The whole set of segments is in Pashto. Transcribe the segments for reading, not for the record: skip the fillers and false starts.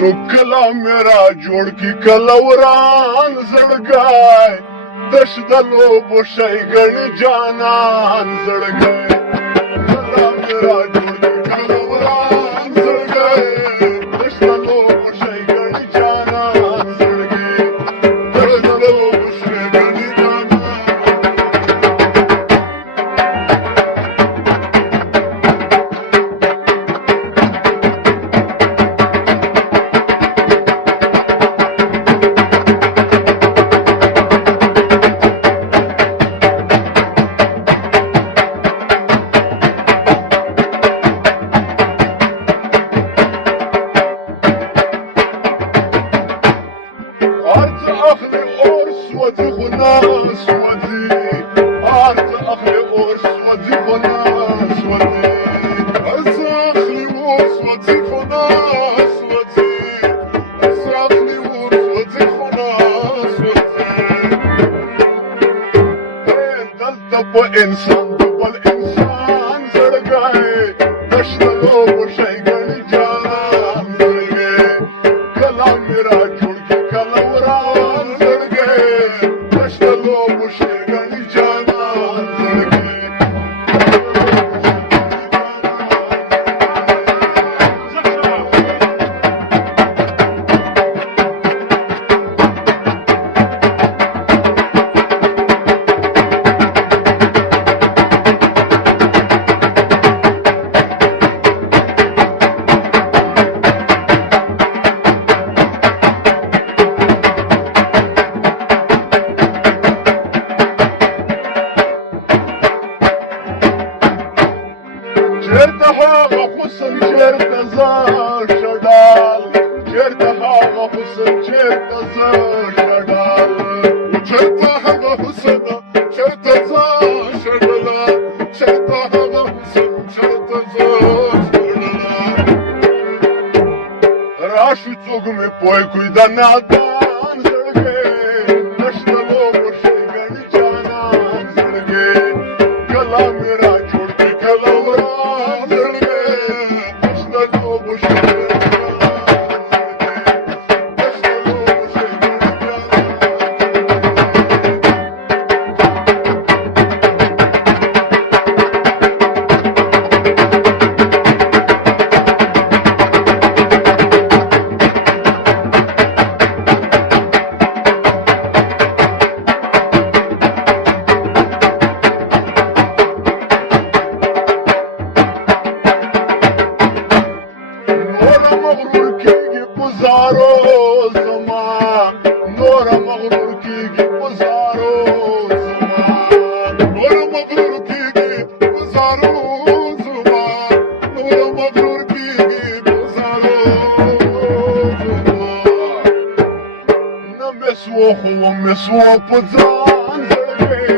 نو کله میرا جوړ کی کله وران زړګای دش د لوبو شي ګڼي جانان زړګای کله میرا جوړ کی کله وران زړګای دش د لوبو شي ګڼي جانان زړګای دش د لوبو شي ګڼي جانان أخلي قرص ودي خناس ودي أرض أخلي قرص ودي خناس ودي أرض أخلي قرص ودي خناس ودي أرض أخلي قرص ودي خناس ودي دلتا إنسان دبل إنسان زرقاي تشتغلو وشي قرني جان زرقاي كلام مراجع چرته هغه حسن چرته زه شډال چرته هغه حسن چرته زه شډال چرته هغه حسن چرته زه شډال چرته هغه حسن چرته زه شډال راشو څوک مې پوی کوي د نادان زړګی نشته لوبو شي ګڼي جانان زړګی کله مې را جوړ کړي کله وران زارو زما نور مغرور کیږي زارو زما نور مغرور کیږي زارو زما نور مغرور کیږي زارو زما نمسو خو مسو په ځان زړګي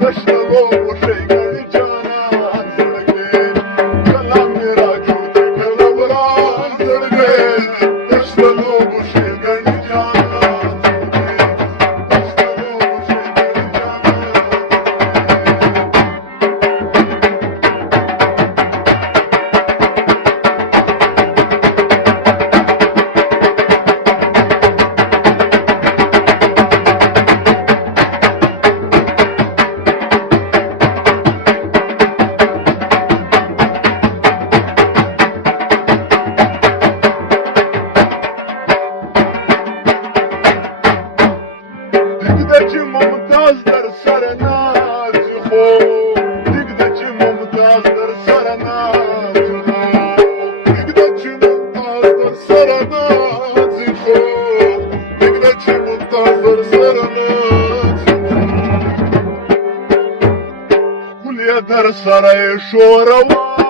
تشلو وشي ګړي جانان زړګي کله میرا جوړ کله وران زړګي چې ممتاز در سره ناز خو دیږده چې ممتاز در سره ناز خو دیږده چې ممتاز در سره ناز خو دیږده چې ممتاز در سره ناز خو ښکل یې در سره یې شوروه